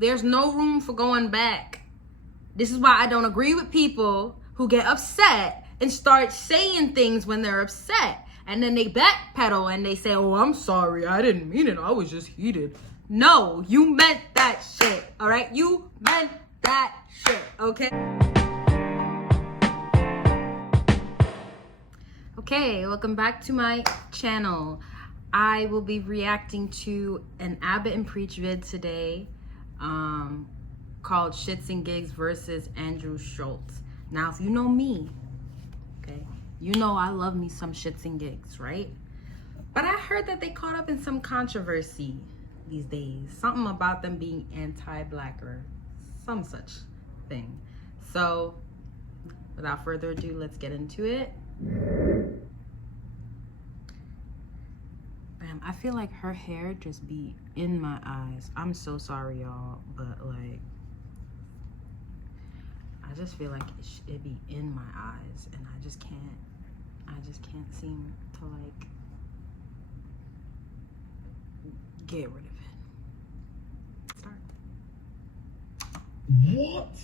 There's no room for going back. This is why I don't agree with people who get upset and start saying things when they're upset. And then they backpedal and they say, oh, I'm sorry. I didn't mean it. I was just heated. No, you meant that shit. All right? You meant that shit. Okay? Okay, welcome back to my channel. I will be reacting to an Abbott and Preach vid today called ShxtsNGigs versus Andrew Schulz. Now, if you know me, okay, you know I love me some ShxtsNGigs, right? But I heard that they caught up in some controversy these days. Something about them being anti-black or some such thing. So, without further ado, let's get into it. Damn, I feel like her hair just be in my eyes. I'm so sorry, y'all, but like, I just feel like it be in my eyes, and I just can't seem to like get rid of it. Start. What?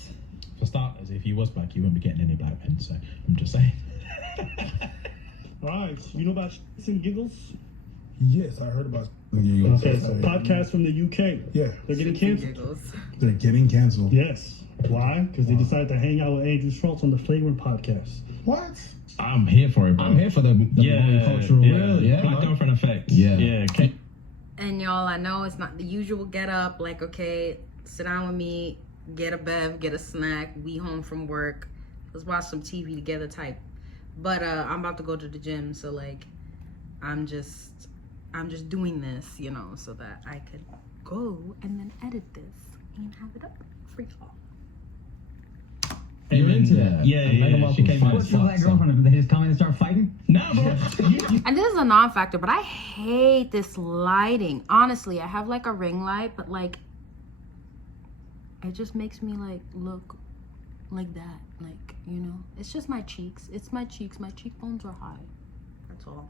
For starters, if he was black, he wouldn't be getting any black men, so I'm just saying. Alright, you know about ShxtsNGigs? Yes, I heard about ShxtsNGigs. Okay, it's a podcast from the UK. Yeah. They're getting canceled. They're getting canceled. Yes. Why? Because they decided to hang out with Andrew Schulz on the Flagrant podcast. What? I'm here for it, bro. I'm here for the multicultural, black girlfriend effect. Yeah. And y'all, I know it's not the usual get up, like, okay, sit down with me, get a bev, get a snack, we home from work, let's watch some TV together type. But I'm about to go to the gym, so like I'm just doing this, you know, so that I could go and then edit this and have it up for y'all. You're into that? Yeah. She came out. What's the black girlfriend? They just come in and start fighting? No, bro. And this is a non-factor, but I hate this lighting. Honestly, I have like a ring light, but like it just makes me like look like that, like, you know, it's just my cheeks. It's my cheeks. My cheekbones are high. That's all.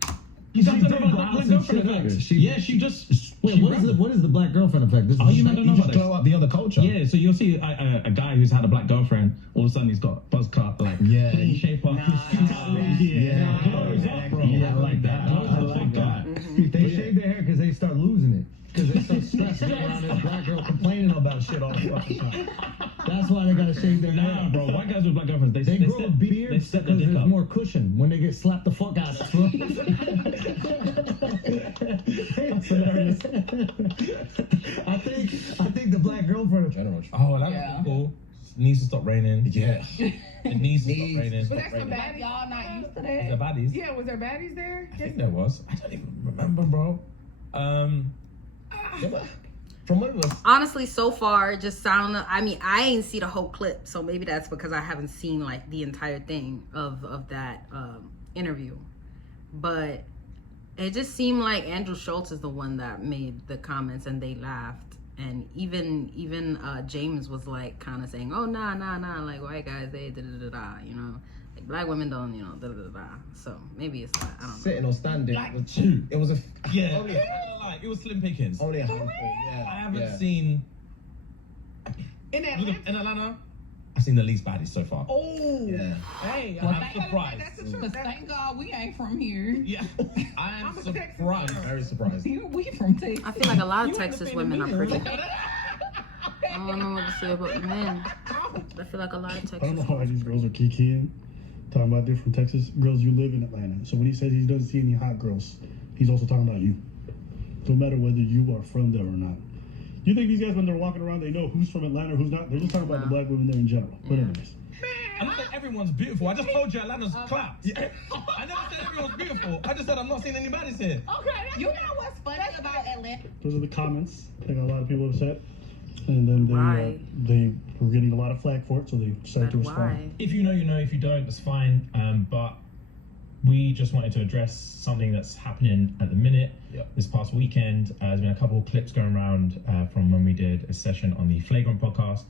You talking about the black girlfriend effect? She just. Wait, what is the black girlfriend effect? This you don't know You about just blow up the other culture. Yeah, so you'll see a guy who's had a black girlfriend, all of a sudden he's got buzz cut, like clean shape up. Yeah, like that. I like that. They shave their hair because they start losing it. Because they're so stressed around this black girl complaining about shit all the fucking time. That's why they gotta shave their hair. Nah, bro. White guys with black girlfriends, they grow a beard because there's more cushion when they get slapped the fuck out of. That's hilarious. I think the black girlfriend in general. Oh, that's cool. It needs to stop raining. Yeah. It needs to stop raining. But that's some bad, y'all not used to that. Was there baddies? Yeah, was there baddies there? I think there was. I don't even remember, bro. From what it was. Honestly, so far, it just sound. I mean, I ain't see the whole clip, so maybe that's because I haven't seen like the entire thing of that interview. But it just seemed like Andrew Schulz is the one that made the comments, and they laughed. And even James was like kind of saying, "Oh nah, like white guys they da, you know, like black women don't, you know, da. So maybe it's that. I don't know. Sitting or standing. It was a it was slim pickings. only a handful. Yeah. I haven't seen In Atlanta? in Atlanta. I've seen the least baddies so far. Oh, Yeah. hey, I'm surprised. That's the truth. Thank God we ain't from here. Yeah, I am I'm a Texas surprised. girl. Very surprised. We from Texas. I feel like a lot of Texas women are pretty. I don't know what to say about men. I feel like a lot of Texas. I don't know why these girls are kikiing, talking about different Texas girls you live in Atlanta. So when he says he doesn't see any hot girls, he's also talking about you. No matter whether you are from there or not. You think these guys, when they're walking around, they know who's from Atlanta, who's not? They're just talking about the black women there in general. But anyways. I don't think everyone's beautiful. I just told you Atlanta's clapped. I never said everyone's beautiful. I just said I'm not seeing any baddies here. Okay, you know what's funny about Atlanta? Those are the comments. They got a lot of people upset. And then they were getting a lot of flack for it, so they decided to respond. Why? If you know, you know. If you don't, that's fine. But we just wanted to address something that's happening at the minute. This past weekend, there's been a couple of clips going around from when we did a session on the Flagrant podcast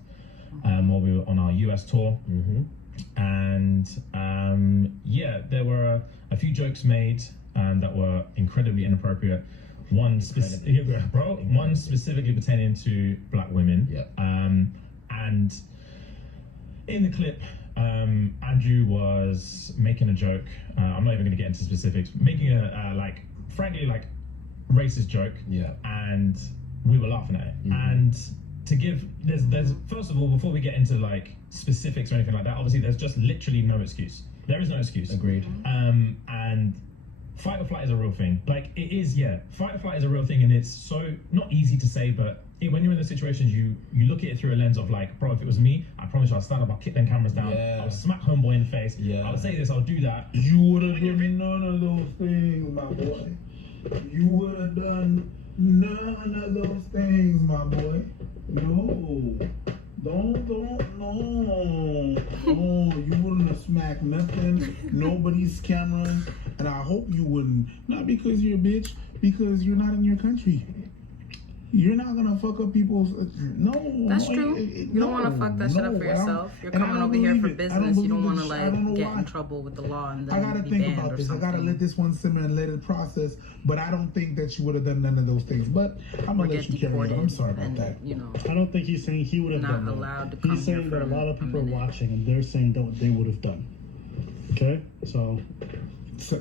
while we were on our US tour. And there were a few jokes made that were incredibly inappropriate. One specifically pertaining to black women. Yeah. And in the clip, Andrew was making a joke. I'm not even going to get into specifics. Making a frankly racist joke. Yeah. And we were laughing at it. And to give there's first of all, before we get into like specifics or anything like that, obviously there's just literally no excuse. There is no excuse. Agreed. And fight or flight is a real thing. Like it is, yeah. Fight or flight is a real thing, and it's so not easy to say, but when you're in those situations, you look at it through a lens of like, bro, if it was me, I promise you, I'll stand up, I'll kick them cameras down, I'll smack homeboy in the face, I'll say this, I'll do that. You would have done none of those things, my boy. You would have done none of those things, my boy. No. No. You wouldn't have smacked nothing, nobody's cameras, and I hope you wouldn't. Not because you're a bitch, because you're not in your country. You're not gonna fuck up people's. No. That's true. You don't want to fuck that shit up for yourself. You're coming over here for business. You don't want to like get in trouble with the law and then I gotta be think banned about or this. something. I gotta let this one simmer and let it process. But I don't think that you would have done none of those things. But I'm Or gonna let get you carry on. deported I'm sorry about and, that. you know, I don't think he's saying he would have not done that. allowed to come He's saying here that a for lot of a people are minute. watching and they're saying that what they would have done. Okay, so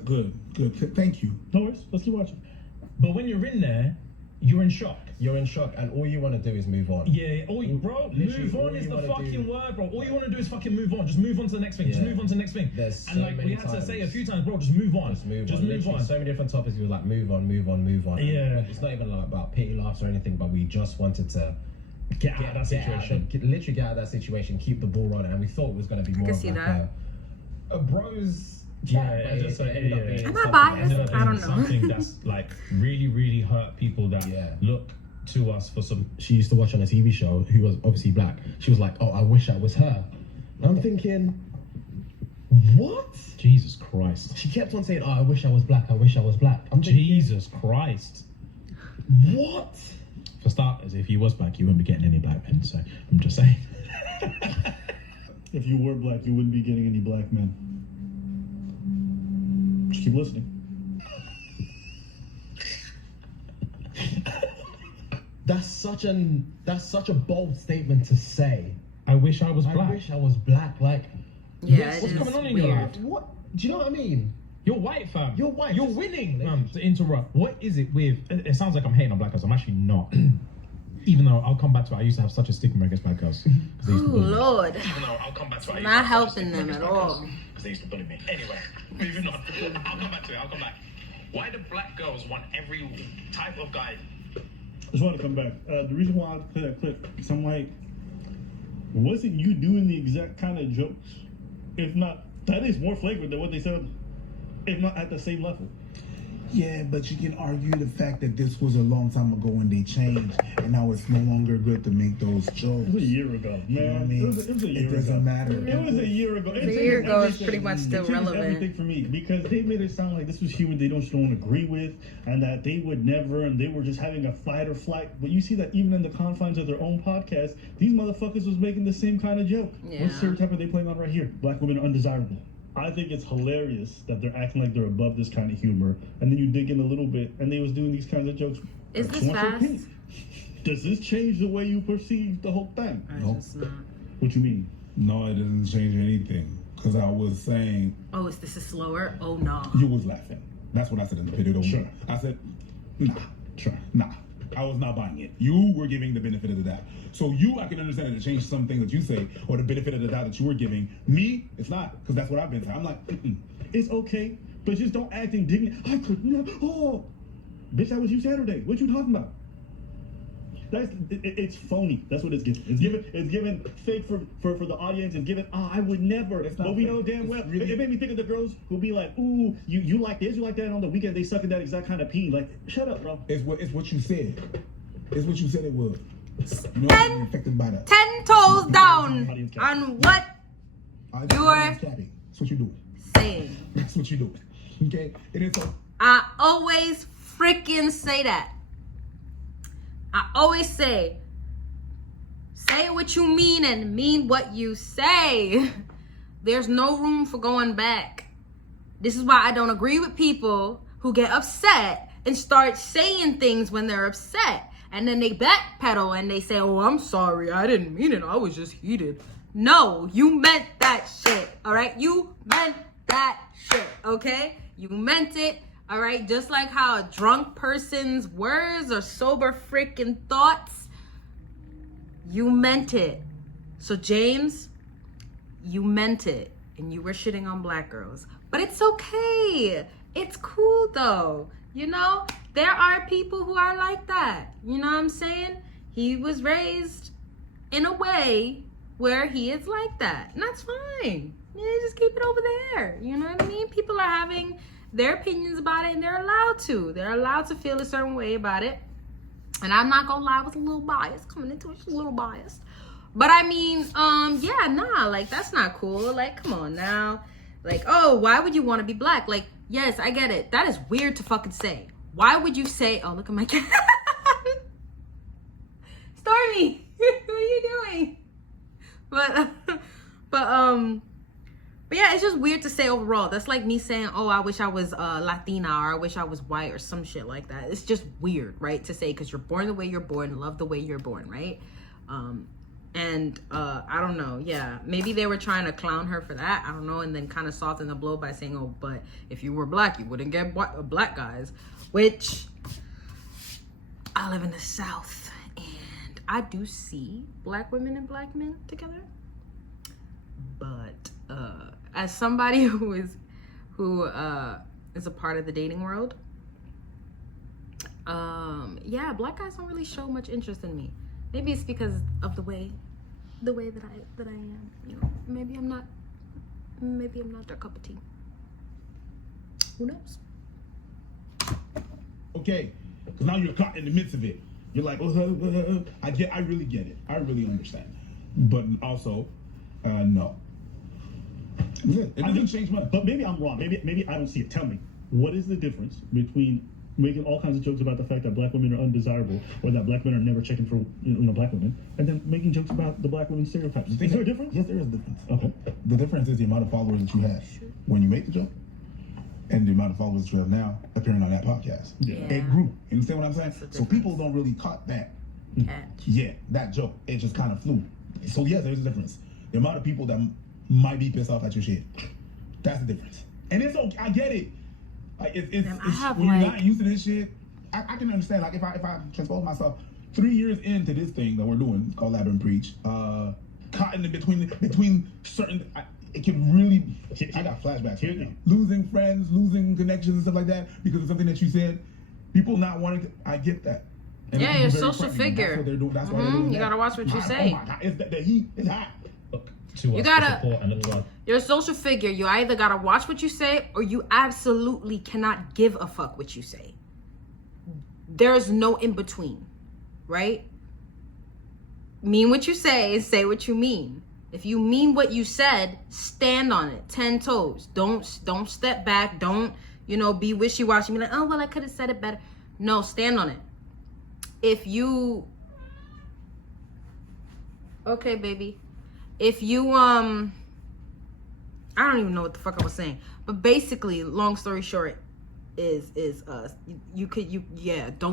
Good. Thank you. no worries. Let's keep watching. But when you're in there, you're in shock. You're in shock, and all you want to do is move on. Yeah, Literally, move all on is you the wanna fucking do- word, bro. All you want to do is fucking move on. Just move on to the next thing. Just Yeah. move on to the next thing. There's And so like we many had to say a times. few times, bro, just move on. Just move on. move Literally, on. so many different topics. We were like, move on. Yeah. It's not even like about pity laughs or anything, but we just wanted to Get out of that situation. literally get out of that situation, keep the ball rolling, and we thought it was going to be more can of see like that. a bros. Yeah, chat, but just it like, ended up yeah. being I'm not something biased. Ended up I don't being know. something that's like really hurt people that look to us for some. She used to watch on a TV show who was obviously black. She was like, oh, I wish I was her. And I'm thinking, what? Jesus Christ. She kept on saying, oh, I wish I was black. I'm thinking, Jesus Christ. what? For starters, if he was black, he wouldn't be getting any black men. So I'm just saying. If you were black, you wouldn't be getting any black men. Just keep listening. That's such a bold statement to say. I wish I was I black. wish I was black. Like, Yeah, What's it is going on in weird. your life? what? Do you know what I mean? You're white, fam. You're white. You're winning, fam. To interrupt. What is it with? It sounds like I'm hating on black girls. I'm actually not. Even though I'll come back to it. I used to have such a stigma against black girls. 'Cause they used to Oh bully me. Lord, Even though I'll come back to it. I used to not have such a helping stigma them against at black all. girls, 'cause they used to bully me. Anyway, moving on. I'll come back to it. I'll come back. Why do black girls want every type of guy? I just want to come back. The reason why I play that clip, because I'm like, wasn't you doing the exact kind of jokes? If not, that is more flagrant than what they said, if not at the same level. Yeah, but you can argue the fact that this was a long time ago and they changed, and now it's no longer good to make those jokes. It was a year ago, man. You know what I mean? It was a year ago. It doesn't matter. It was a year ago. It A year changes ago is everything. pretty much still It changes relevant. everything for me because they made it sound like this was human they just don't agree with, and that they would never, and they were just having a fight or flight. But you see that even in the confines of their own podcast, these motherfuckers was making the same kind of joke. Yeah. What stereotype are they playing on right here? Black women are undesirable. I think it's hilarious that they're acting like they're above this kind of humor, and then you dig in a little bit, and they was doing these kinds of jokes. Is I this just want your fast? opinion. Does this change the way you perceive the whole thing? I just not. What you mean? No, it doesn't change anything. Because I was saying, Oh, this is slower? Oh no. you was laughing. That's what I said in the video. Sure. I said, nah. I was not buying it. You were giving the benefit of the doubt. So I can understand that it changed something that you say, or the benefit of the doubt that you were giving. Me, it's not, because that's what I've been saying. I'm like, It's okay, but just don't act indignant. I could not. Oh, bitch, that was you Saturday. What you talking about? It's phony. That's what it's giving. It's given fake for the audience. It's given. I would never. It's not But we fake. know damn It's well. really- It made me think of the girls who be like, ooh, you like this, you like that. And on the weekend they sucking that exact kind of pee. Like, shut up, bro. it's what you said. It's what you said it was. You know, you're affected by that. 10 toes down on what You're- That's what you do. saying. That's what you do. Okay? It is so. I always freaking say that. I always say what you mean and mean what you say. There's no room for going back. This is why I don't agree with people who get upset and start saying things when they're upset. And then they backpedal and they say, oh, I'm sorry, I didn't mean it, I was just heated. No, you meant that shit, all right? You meant that shit, okay? You meant it, all right? Just like how a drunk person's words are sober freaking thoughts, you meant it. So James, you meant it, and you were shitting on black girls. But it's okay. It's cool though, you know? There are people who are like that, you know what I'm saying? He was raised in a way where he is like that, and that's fine. Yeah, just keep it over there, you know what I mean? People are having their opinions about it, and they're allowed to. They're allowed to feel a certain way about it. And I'm not gonna lie, I was a little biased coming into it, just a little biased. But I mean, yeah, nah, like that's not cool. Like, come on now. Like, oh, why would you want to be black? Like, yes, I get it. That is weird to fucking say. Why would you say, oh, look at my cat. Stormy, what are you doing? But yeah, it's just weird to say overall. That's like me saying, oh, I wish I was Latina, or I wish I was white, or some shit like that. It's just weird, right, to say, because you're born the way you're born, love the way you're born, right? I don't know, yeah, maybe they were trying to clown her for that, I don't know, and then kind of soften the blow by saying, oh, but if you were black, you wouldn't get black guys, which I live in the South, and I do see black women and black men together, but as somebody who is a part of the dating world, yeah, black guys don't really show much interest in me. Maybe it's because of the way that I am, you know. Maybe I'm not their cup of tea. Who knows? Okay, because now you're caught in the midst of it. You're like, I really get it. I really understand. But also, no. It doesn't change much. But maybe I'm wrong. Maybe I don't see it. Tell me, what is the difference between making all kinds of jokes about the fact that black women are undesirable, or that black men are never checking for black women, and then making jokes about the black women stereotypes? Is there a difference? Yes, there is a difference. Okay. The difference is the amount of followers that you had when you made the joke, and the amount of followers that you have now appearing on that podcast. Yeah. It grew. You understand what I'm saying? So people don't really caught that. Yeah, that joke. It just kind of flew. So yes, there's a difference. The amount of people that might be pissed off at your shit. That's the difference. And it's okay. I get it. Like it's when you're not used to this shit, I can understand. Like if I transpose myself 3 years into this thing that we're doing called Lab and Preach, caught in between certain, it can really. I got flashbacks right now. Losing friends, losing connections and stuff like that because of something that you said. People not wanting to. I get that. And yeah, you're a social figure. That's what they're doing. That's why they're doing you gotta watch what you say. Oh my God, the heat is hot. Look, you're a social figure. You either gotta watch what you say, or you absolutely cannot give a fuck what you say. There's no in between, right? Mean what you say and say what you mean. If you mean what you said, stand on it, 10 toes. Don't step back. Don't be wishy-washy. Be like, oh well, I could have said it better. No, stand on it. If you, okay, baby. If you, I don't even know what the fuck I was saying, but basically, long story short, don't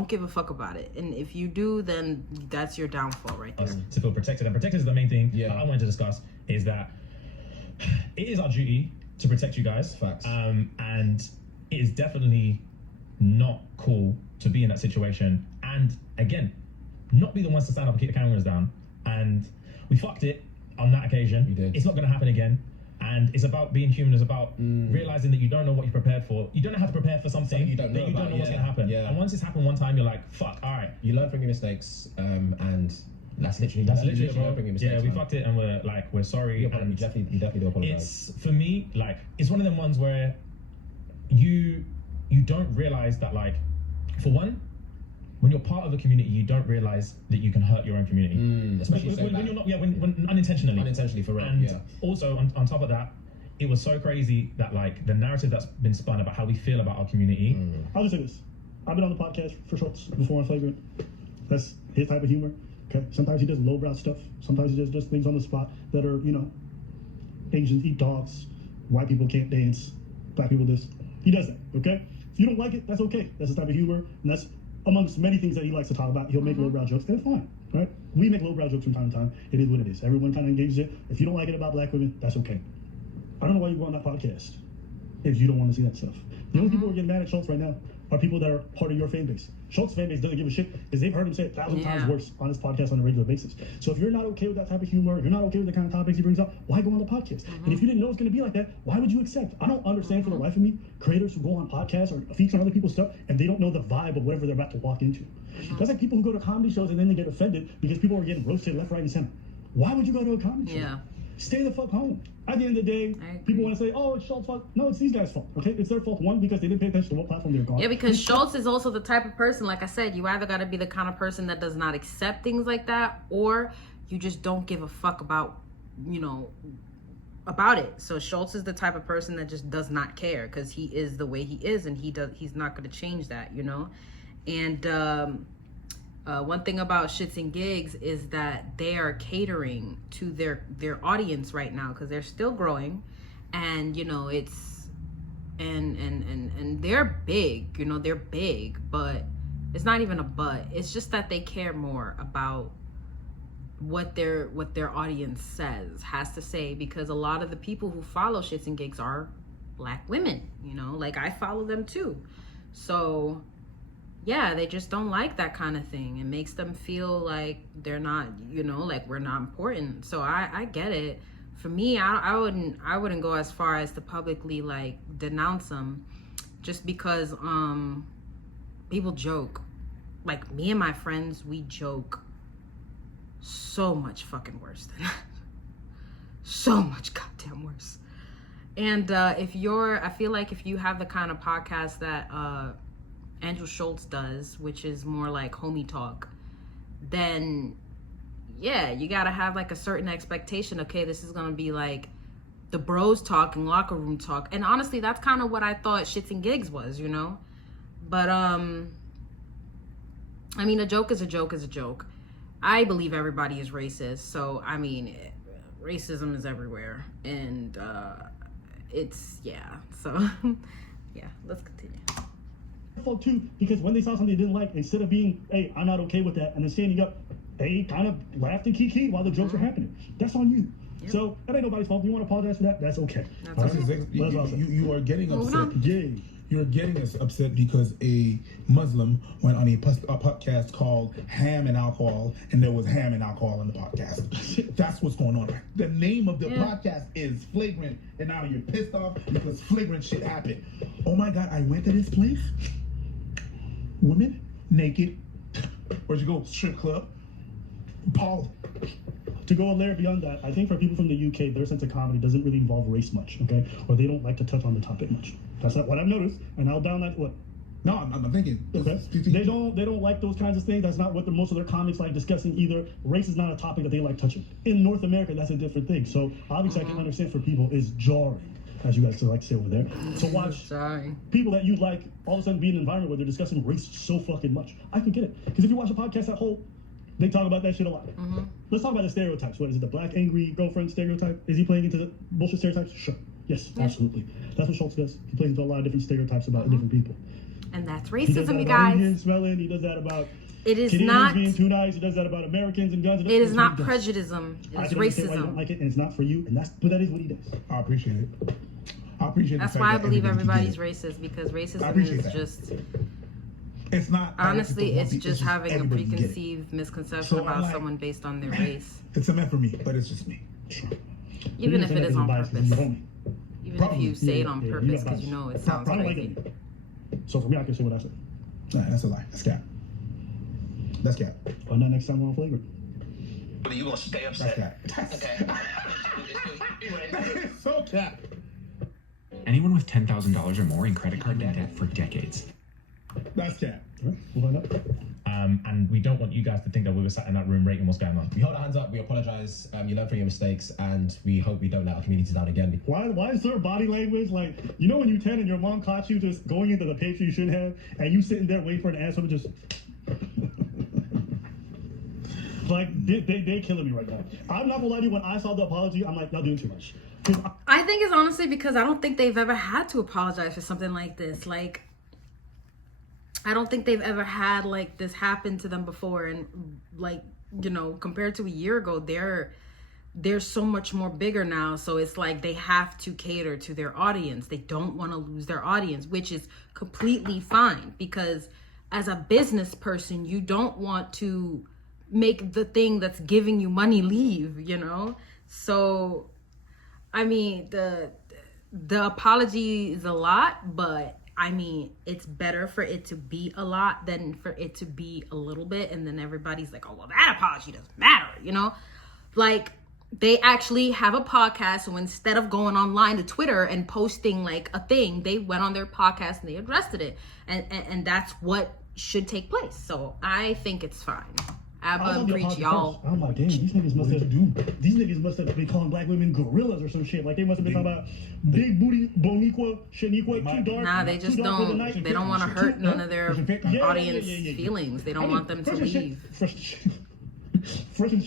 give a fuck about it, and if you do, then that's your downfall right there. To feel protected, and protected is the main thing. Yeah. I wanted to discuss is that it is our duty to protect you guys. Facts. And it is definitely not cool to be in that situation, and again, not be the ones to stand up and keep the cameras down. And we fucked it on that occasion. You did. It's not going to happen again. And it's about being human. It's about realizing that you don't know what you're prepared for. You don't know how to prepare for something you don't know what's going to happen. Yeah. And once it's happened one time, you're like, fuck, all right. You learn from your mistakes, and that's literally Learn from your mistakes. Yeah, we fucked it, and we're sorry. You definitely do apologize. It's, for me, like, it's one of them ones where you don't realize that, like, for one, when you're part of a community, you don't realize that you can hurt your own community. Especially when you're not, when unintentionally. Unintentionally, for real. And also, on top of that, it was so crazy that, like, the narrative that's been spun about how we feel about our community. I'll just say this. I've been on the podcast for Schulz before on Flagrant. That's his type of humor. Okay. Sometimes he does lowbrow stuff. Sometimes he just does things on the spot that are, Asians eat dogs, white people can't dance, black people this. He does that, okay? If you don't like it, that's okay. That's his type of humor, and that's amongst many things that he likes to talk about. He'll make lowbrow jokes, and it's fine, right? We make lowbrow jokes from time to time. It is what it is. Everyone kind of engages it. If you don't like it about black women, that's okay. I don't know why you go on that podcast if you don't want to see that stuff. The only people who are getting mad at Schulz right now are people that are part of your fan base. Schultz's fan base doesn't give a shit because they've heard him say it 1,000 times worse on his podcast on a regular basis. So if you're not okay with that type of humor, if you're not okay with the kind of topics he brings up, why go on the podcast? And if you didn't know it's going to be like that, why would you accept? I don't understand for the life of me creators who go on podcasts or feature on other people's stuff and they don't know the vibe of whatever they're about to walk into. That's like people who go to comedy shows and then they get offended because people are getting roasted left, right, and center. Why would you go to a comedy show? Yeah. Stay the fuck home. At the end of the day, people want to say, oh, it's Schultz's fault. No, it's these guys' fault, okay? It's their fault. One, because they didn't pay attention to what platform they're on. Yeah, because Schulz is also the type of person, like I said, you either got to be the kind of person that does not accept things like that, or you just don't give a fuck about, about it. So Schulz is the type of person that just does not care because he is the way he is, and he's not going to change that, And one thing about ShxtsNGigs is that they are catering to their audience right now because they're still growing, and it's and they're big, they're big, but it's not even a but. It's just that they care more about what their audience has to say, because a lot of the people who follow ShxtsNGigs are black women, like I follow them too. So yeah, they just don't like that kind of thing. It makes them feel like they're not, like we're not important. So I get it. For me, I wouldn't go as far as to publicly like denounce them, just because people joke. Like me and my friends, we joke so much fucking worse than that. So much goddamn worse. And I feel like if you have the kind of podcast that Andrew Schulz does, which is more like homie talk, then yeah, you gotta have like a certain expectation. Okay, this is gonna be like the bros talking, locker room talk. And honestly, that's kind of what I thought ShxtsNGigs was, But I mean, a joke is a joke is a joke. I believe everybody is racist, so I mean, racism is everywhere, and so yeah, let's continue. Fault too, because when they saw something they didn't like, instead of being, hey, I'm not okay with that, and then standing up, they kind of laughed and kiki while the jokes were happening. That's on you. Yep. So that ain't nobody's fault. If you want to apologize for that, that's okay. That's okay. You are getting upset. Yeah. You're getting us upset because a Muslim went on a podcast called Ham and Alcohol, and there was ham and alcohol in the podcast. That's what's going on. The name of the podcast is Flagrant, and now you're pissed off because flagrant shit happened. Oh my God, I went to this place. Women, naked. Where'd you go? Strip club. Paul. To go a layer beyond that, I think for people from the UK, their sense of comedy doesn't really involve race much, okay? Or they don't like to touch on the topic much. That's not what I've noticed, and I'll down that what? No, I'm thinking. Okay. They don't like those kinds of things. That's not what most of their comics like discussing either. Race is not a topic that they like touching. In North America, that's a different thing. So obviously, I can understand for people is jarring, as you guys still like to say over there. To watch people that you like all of a sudden be in an environment where they're discussing race so fucking much. I can get it, because if you watch a podcast at whole, they talk about that shit a lot. Let's talk about the stereotypes. What is it, the black angry girlfriend stereotype? Is he playing into the bullshit stereotypes? Sure. Yes, absolutely. That's what Schulz does. He plays into a lot of different stereotypes about different people. And that's He does that racism, you about guys. Indians smelling. He does that about Canadians not being too nice. He does that about Americans and guns. It is not what he does. prejudice. I It's can understand why you don't racism. like it, and it's not for you, but that is what he does. I appreciate it. I appreciate That's the fact why I that believe everybody everybody's can get it. racist, because racism appreciate is that. just, It's not. honestly, it's directed to just one having a everybody can get it. preconceived misconception So I'm about like, someone based on their race. It's a meant for me, but it's just me. Even if it is on Biased purpose. because you homie. Even if you say it on you purpose got because you bias. know it sounds I don't like crazy. it. So for me, I can say what I said. Nah, that's a lie. That's cap. That's cap. On that next time we're on Flagrant. But you gonna stay That's upset. cap. Okay. It's so cap. Anyone with $10,000 or more in credit card debt for decades. That's cap. All right, we'll find out. And we don't want you guys to think that we were sat in that room rating what's going on. We hold our hands up, we apologize, you learn from your mistakes, and we hope we don't let our community down again. Why is there body language like, when you're 10 and your mom caught you just going into the pantry you shouldn't have, and you sitting there waiting for an answer to just like they killing me right now. I'm not gonna lie to you, when I saw the apology, I'm like, y'all doing too much. I think it's honestly because I don't think they've ever had to apologize for something like this. Like, I don't think they've ever had like this happen to them before. And like, you know, compared to a year ago, they're so much more bigger now. So it's like they have to cater to their audience. They don't want to lose their audience, which is completely fine, because as a business person, you don't want to make the thing that's giving you money leave, you know? So, I mean, the apology is a lot, but I mean, it's better for it to be a lot than for it to be a little bit. And then everybody's like, oh, well, that apology doesn't matter, you know? Like, they actually have a podcast. So instead of going online to Twitter and posting like a thing, they went on their podcast and they addressed it. And that's what should take place. So I think it's fine. Abba and Preach, y'all. I'm like, damn, these niggas must have been calling black women gorillas or some shit. Like they must have been talking about big booty, boniqua, shaniqua, too dark. Nah, they just don't. They don't want to hurt none of their audience feelings. They don't want them to leave. Fresh and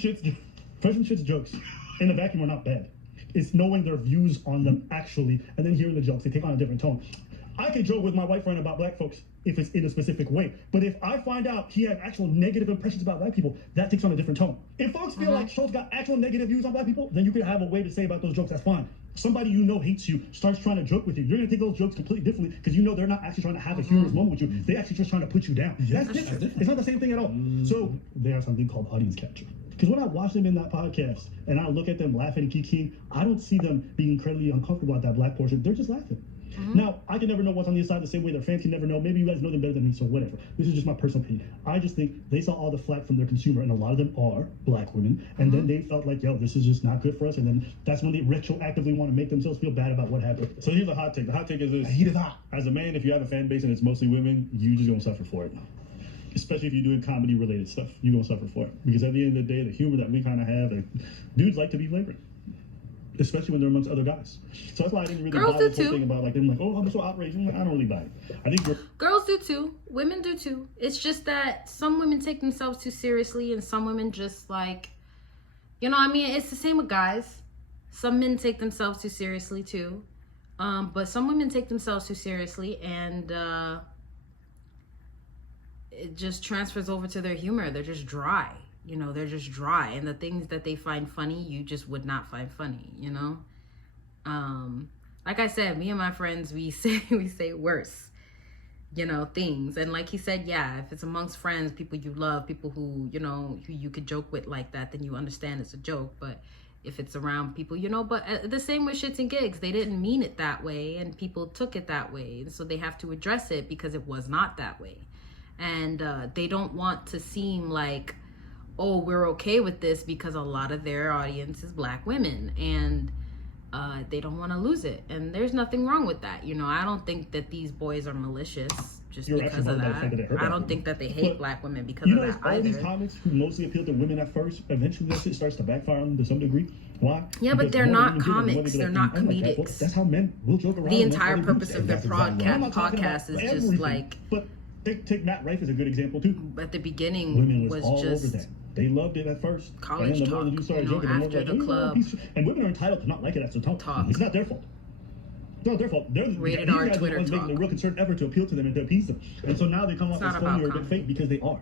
shit's jokes in the vacuum are not bad. It's knowing their views on them actually, and then hearing the jokes. They take on a different tone. I can joke with my white friend about black folks if it's in a specific way. But if I find out he has actual negative impressions about black people, that takes on a different tone. If folks feel like Schulz got actual negative views on black people, then you can have a way to say about those jokes. That's fine. Somebody you know hates you, starts trying to joke with you. You're going to take those jokes completely differently because you know they're not actually trying to have a humorous moment with you. They're actually just trying to put you down. That's different. It's not the same thing at all. So there's something called audience capture. Because when I watch them in that podcast and I look at them laughing and kikiing, I don't see them being incredibly uncomfortable at that black portion. They're just laughing. Now, I can never know what's on the inside the same way their fans can never know. Maybe you guys know them better than me, so whatever. This is just my personal opinion. I just think they saw all the flack from their consumer, and a lot of them are black women, and then they felt like, yo, this is just not good for us, and then that's when they retroactively want to make themselves feel bad about what happened. So here's a hot take. The hot take is this. Heat is hot. As a man, if you have a fan base and it's mostly women, you just gonna suffer for it. Especially if you're doing comedy-related stuff, you're gonna suffer for it. Because at the end of the day, the humor that we kind of have, like, dudes like to be flagrant. Especially when they're amongst other guys. So that's why I didn't really buy this whole thing about like them like, oh, I'm so outraged. I'm like, I don't really buy it. I think girls do too. Women do too. It's just that some women take themselves too seriously and some women just like, you know, I mean, it's the same with guys. Some men take themselves too seriously too. But some women take themselves too seriously and it just transfers over to their humor. They're just dry. You know, they're just dry, and the things that they find funny, you just would not find funny, you know? Like I said, me and my friends, we say worse, you know, things. And like he said, yeah, if it's amongst friends, people you love, people who, you know, who you could joke with like that, then you understand it's a joke. But if it's around people, you know, but the same with ShxtsNGigs, they didn't mean it that way, and people took it that way. And so they have to address it because it was not that way. And they don't want to seem like, oh, we're okay with this because a lot of their audience is black women and they don't want to lose it. And there's nothing wrong with that. You know, I don't think that these boys are malicious just because of that. I don't think that they hate black women because of that either. All these comics who mostly appeal to women at first, eventually that shit starts to backfire on them to some degree. Why? Yeah, but they're not comics. They're not comedics. That's how men will joke around. The entire purpose of their podcast is just like... But take Matt Rife as a good example too. At the beginning, women was all just... over that. They loved it at first. College and then the talk, more that you started joking, after the club. And women are entitled to not like it as a talk. It's not their fault. It's not their fault. They're rated R Twitter ones making a real concerted effort to appeal to them and to appease them. And so now they come off as phony or a bit fake because they are.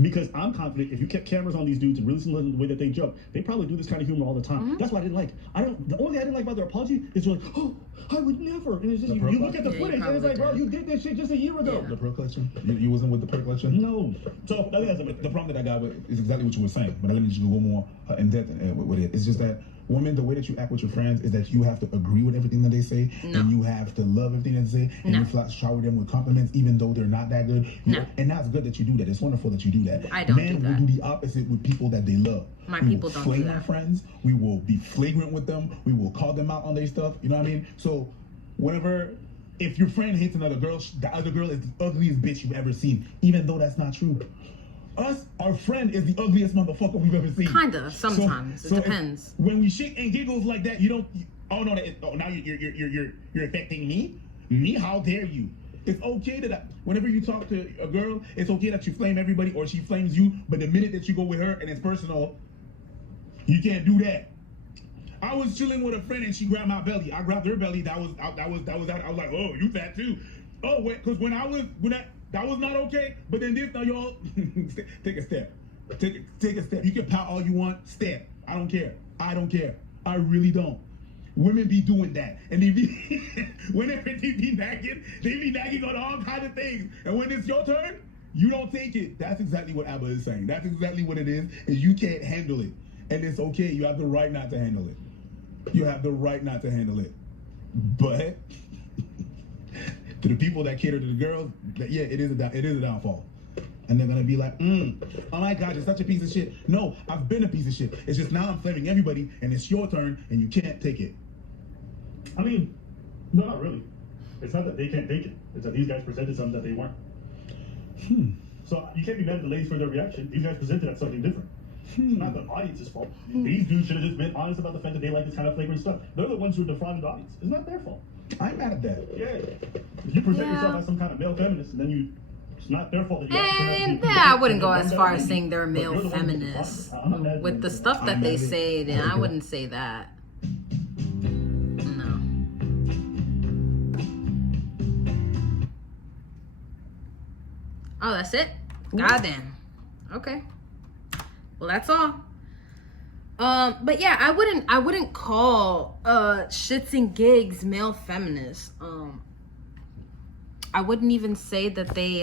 Because I'm confident if you kept cameras on these dudes and really listen to the way that they joke, they probably do this kind of humor all the time. That's what I didn't like. The only thing I didn't like about their apology is like, oh, I would never. And it's just you look at the footage and it's like, bro, you did this shit just a year ago. The pearl collection? You wasn't with the pearl collection? No. So the problem that I got with is exactly what you were saying, but let me just go more in depth with it. It's just that women, the way that you act with your friends is that you have to agree with everything that they say, and you have to love everything that they say, and you shower them with compliments even though they're not that good. And that's good that you do that. It's wonderful that you do that. I don't do that. Men will do the opposite with people that they love. My people don't do that. We will flame our friends. We will be flagrant with them. We will call them out on their stuff. You know what I mean? So if your friend hates another girl, the other girl is the ugliest bitch you've ever seen, even though that's not true. Our friend is the ugliest motherfucker we've ever seen. Kinda, sometimes. It depends. When we shit and giggles like that, you don't. Oh no! Now you're affecting me. Me? How dare you? It's okay that whenever you talk to a girl, it's okay that you flame everybody or she flames you. But the minute that you go with her and it's personal, you can't do that. I was chilling with a friend and she grabbed my belly. I grabbed her belly. That was out. I was like, oh, you fat too. Oh, wait, because when That was not okay. But then this, now y'all take a step. Take a step. You can pout all you want. Step. I don't care. I don't care. I really don't. Women be doing that, and they be whenever they be nagging on all kinds of things. And when it's your turn, you don't take it. That's exactly what Abba is saying. That's exactly what it is. Is you can't handle it, and it's okay. You have the right not to handle it. You have the right not to handle it. But to the people that cater to the girls, yeah, it is a downfall. And they're gonna be like, oh my God, you're such a piece of shit. No, I've been a piece of shit. It's just now I'm flaming everybody, and it's your turn, and you can't take it. I mean, no, not really. It's not that they can't take it. It's that these guys presented something that they weren't. So you can't be mad at the ladies for their reaction. These guys presented at something different. It's not the audience's fault. These dudes should have just been honest about the fact that they like this kind of flagrant stuff. They're the ones who defrauded the audience. It's not their fault. I'm mad at that. Yeah. If you present yourself as some kind of male feminist, and then it's not their fault that you And I wouldn't go as far as saying they're male feminists. With the stuff that they say, then I wouldn't say that. No. Oh, that's it? Goddamn. Okay. Well, that's all. But yeah, I wouldn't call ShxtsNGigs male feminists. I wouldn't even say that they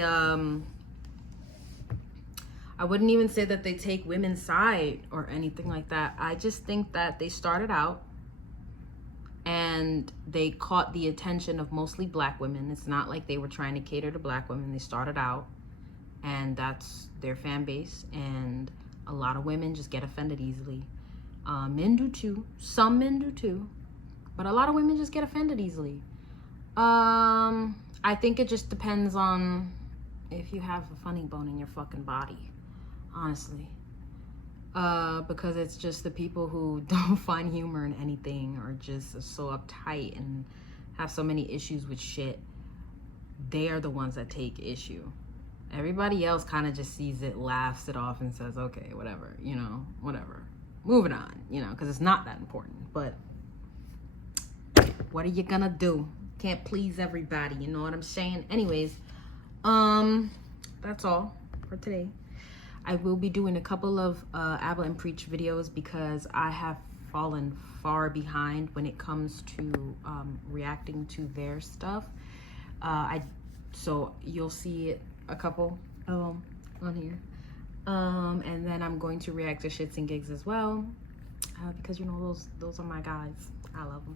take women's side or anything like that. I just think that they started out and they caught the attention of mostly black women. It's not like they were trying to cater to black women. They started out and that's their fan base, and a lot of women just get offended easily. Men do too. Some men do too, but a lot of women just get offended easily. I think it just depends on if you have a funny bone in your fucking body, honestly. Because it's just the people who don't find humor in anything or just are so uptight and have so many issues with shit. They are the ones that take issue. Everybody else kind of just sees it, laughs it off, and says, okay, whatever, whatever. Moving on, because it's not that important. But what are you gonna do? Can't please everybody, you know what I'm saying? Anyways, that's all for today. I will be doing a couple of Abba and Preach videos because I have fallen far behind when it comes to reacting to their stuff. So you'll see a couple of them on here. And then I'm going to react to ShxtsNGigs as well, because those are my guys. I love them.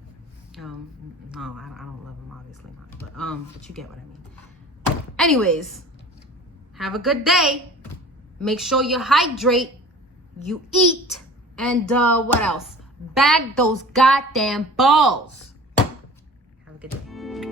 No, I don't love them, obviously not, but you get what I mean. Anyways, have a good day. Make sure you hydrate, you eat, and what else? Bag those goddamn balls. Have a good day.